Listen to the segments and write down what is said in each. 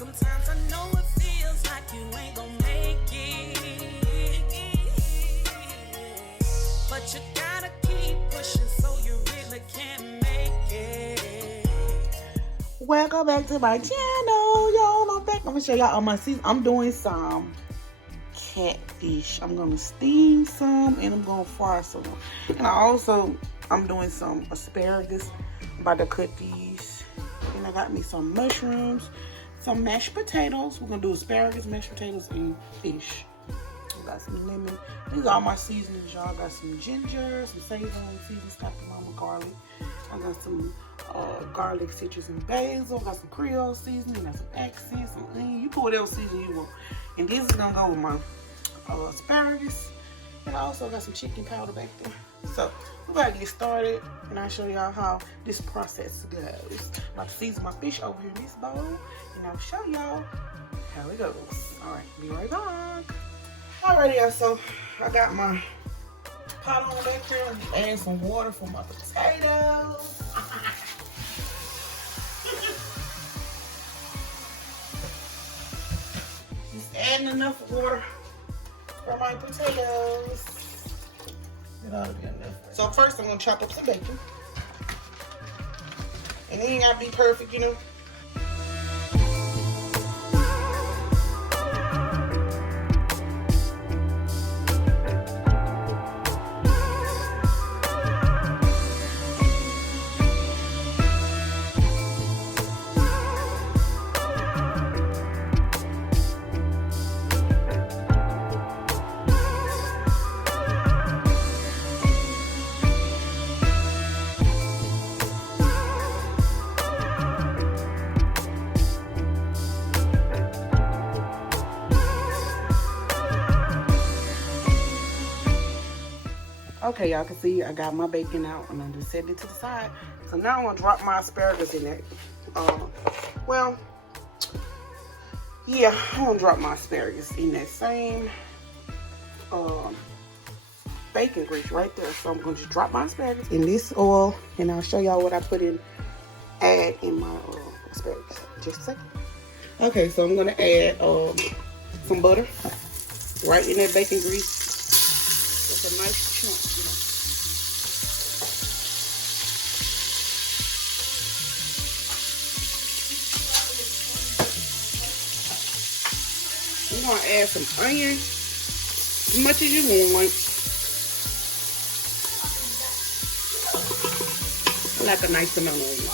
Sometimes I know it feels like you ain't gonna make it, but you gotta keep pushing so you really can make it. Welcome back to my channel, y'all. I'm back. I'm gonna show y'all all my season. I'm doing some catfish. I'm gonna steam some and I'm gonna fry some. And I'm doing some asparagus. I'm about to cut these. And I got me some mushrooms, some mashed potatoes. We're gonna do asparagus, mashed potatoes, and fish. I got some lemon. These are all my seasonings, y'all. Got some ginger, some savory seasonings, got the mama garlic. I got some garlic, citrus, and basil. Got some Creole seasoning. Got some accents, some onion. You put whatever seasoning you want. And this is gonna go with my asparagus. And I also got some chicken powder back there. So we're about to get started, and I'll show y'all how this process goes. I'm about to season my fish over here in this bowl, and I'll show y'all how it goes. All right, be right back. Alrighty, y'all. So I got my pot on back there. Add some water for my potatoes. Just adding enough water for my potatoes. It ought to be enough. So first I'm gonna chop up some bacon. And it ain't gotta be perfect, you know. Okay, y'all can see I got my bacon out and I just set it to the side. So now I'm gonna drop my asparagus in there. I'm gonna drop my asparagus in that same bacon grease right there. So I'm gonna just drop my asparagus in this oil, and I'll show y'all what I add in my asparagus. Just a second. Okay, so I'm gonna add some butter right in that bacon grease. It's a nice chunk, you know. We're gonna add some onion, as much as you want. I like a nice amount of onion.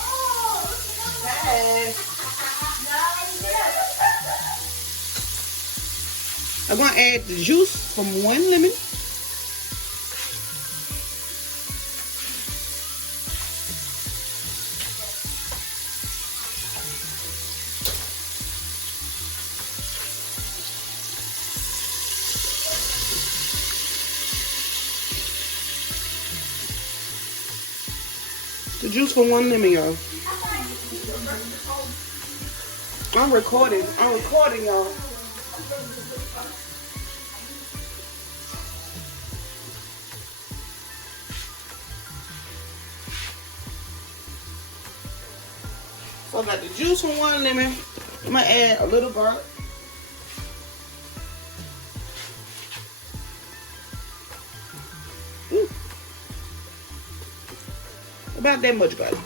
I'm gonna add the juice from 1 lemon. The juice from 1 lemon, y'all. I'm recording, y'all. So I got the juice from 1 lemon. I'm gonna add a little garlic. About that much garlic.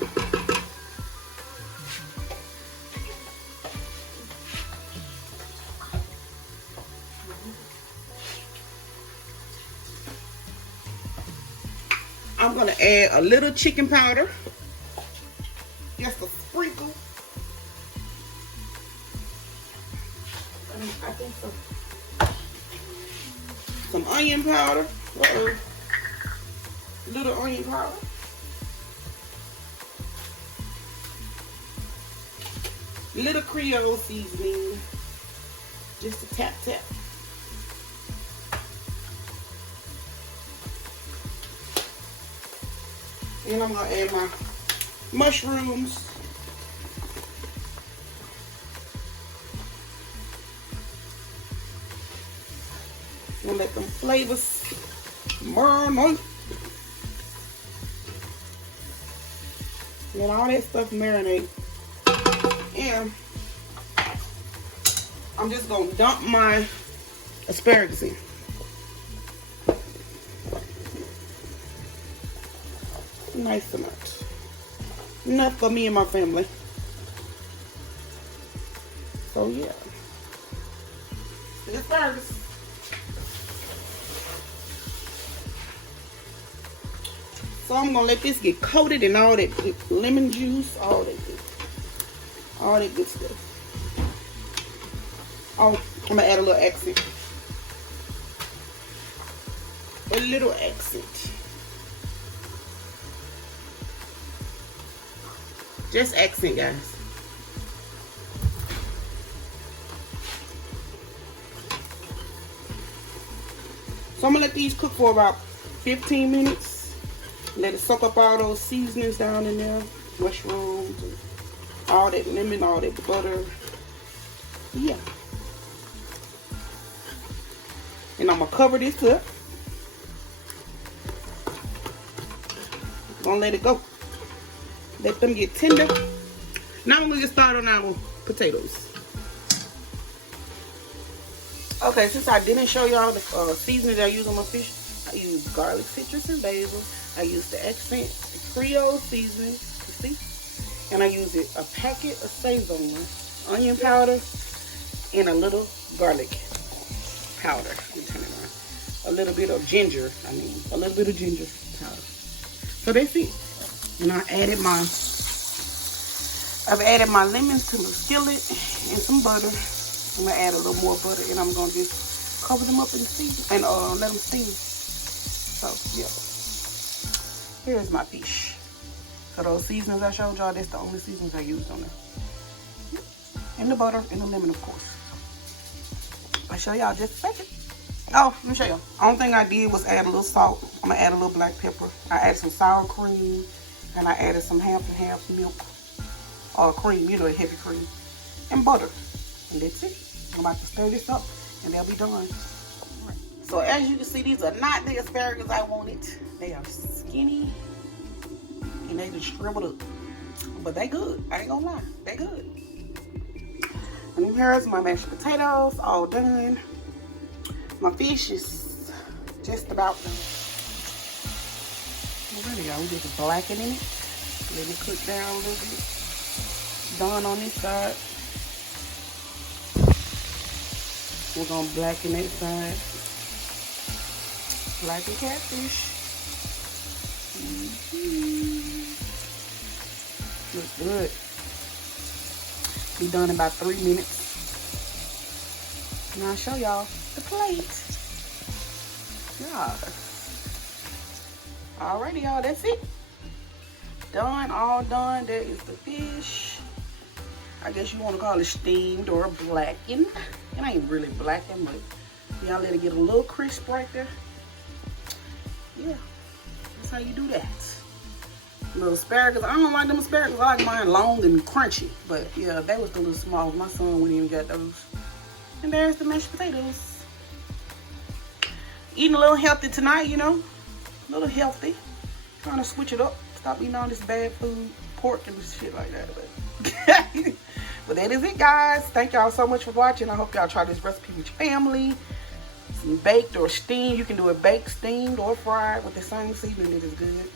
I'm gonna add a little chicken powder. Just a sprinkle. I think so. Some onion powder. Little onion powder. Little Creole seasoning. Just a tap. And I'm gonna add my mushrooms. I'm gonna let them flavors marinate. And all that stuff marinate. And I'm just gonna dump my asparagus in. Nice amount. Enough for me and my family. So yeah. The asparagus. So I'm gonna let this get coated in all that lemon juice, all that good stuff. Oh, I'm gonna add a little accent. A little accent. Just accent, guys. So I'm gonna let these cook for about 15 minutes. Let it soak up all those seasonings down in there. Mushrooms, and all that lemon, all that butter. Yeah. And I'm gonna cover this up. Gonna let it go. Let them get tender. Now we're gonna get started on our potatoes. Okay, since I didn't show y'all the seasoning that I use on my fish, I use garlic, citrus, and basil. I use the accent Creole seasoning, you see? And I use a packet of Sazon, onion powder, and a little garlic powder. A little bit of ginger, a little bit of ginger powder. So that's it. And I've added my lemons to the skillet and some butter. I'm gonna add a little more butter, and I'm gonna just cover them up and season and let them steam. So yeah, here's my fish. So those seasonings I showed y'all, that's the only seasonings I used on there. And the butter and the lemon, of course. I'll show y'all just a second. Oh, let me show y'all. Only thing I did was add a little salt. I'm gonna add a little black pepper. I added some sour cream, and I added some half and half milk, or cream, you know, heavy cream, and butter. And that's it. I'm about to stir this up, and they'll be done. So as you can see, these are not the asparagus I wanted. They are skinny, and they just shriveled up. But they good. I ain't gonna lie. They good. And here's my mashed potatoes, all done. My fish is just about done. Already, y'all, we just blackening it. Let it cook down a little bit. Done on this side. We're gonna blacken that side. Blacken catfish. Looks good. Be done in about 3 minutes. And I'll show y'all the plate. Yeah. Alrighty, y'all, that's it. Done, all done. There is the fish. I guess you want to call it steamed or blackened. It ain't really blackened, but y'all let it get a little crisp right there. Yeah, that's how you do that. Little asparagus. I don't like them asparagus. I like mine long and crunchy. But yeah, they was a little small. My son wouldn't even got those. And there's the mashed potatoes. Eating a little healthy tonight, you know. A little healthy. Trying to switch it up. Stop eating all this bad food, pork and shit like that. But that is it, guys. Thank y'all so much for watching. I hope y'all try this recipe with your family. Some baked or steamed. You can do it baked, steamed, or fried with the same seasoning. It is good.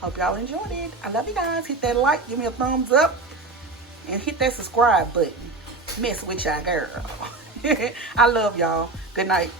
Hope y'all enjoyed it. I love you guys. Hit that like, give me a thumbs up, and hit that subscribe button. Mess with y'all girl. I love y'all. Good night.